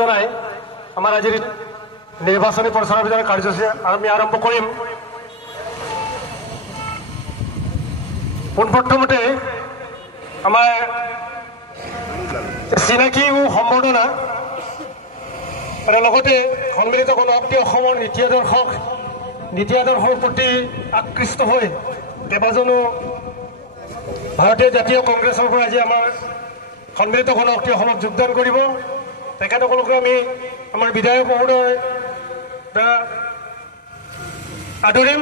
জনাই আমাৰ আজিৰ নিৰ্বাচনী প্ৰচাৰ অভিযানৰ কাৰ্যসূচী আমি আৰম্ভ কৰিম। পোনপ্ৰথমতে আমাৰ চিনাকি সম্বৰ্ধনা আৰু লগতে সন্মিলিত গণশক্তি অসমৰ নীতি আদৰ্শৰ প্ৰতি আকৃষ্ট হৈ কেইবাজনো ভাৰতীয় জাতীয় কংগ্ৰেছৰ পৰা আজি আমাৰ সন্মিলিত গণশক্তি অসমত যোগদান কৰিব। তেখেতসকলকো আমি আমাৰ বিধায়ক মহোদয় আদৰিম।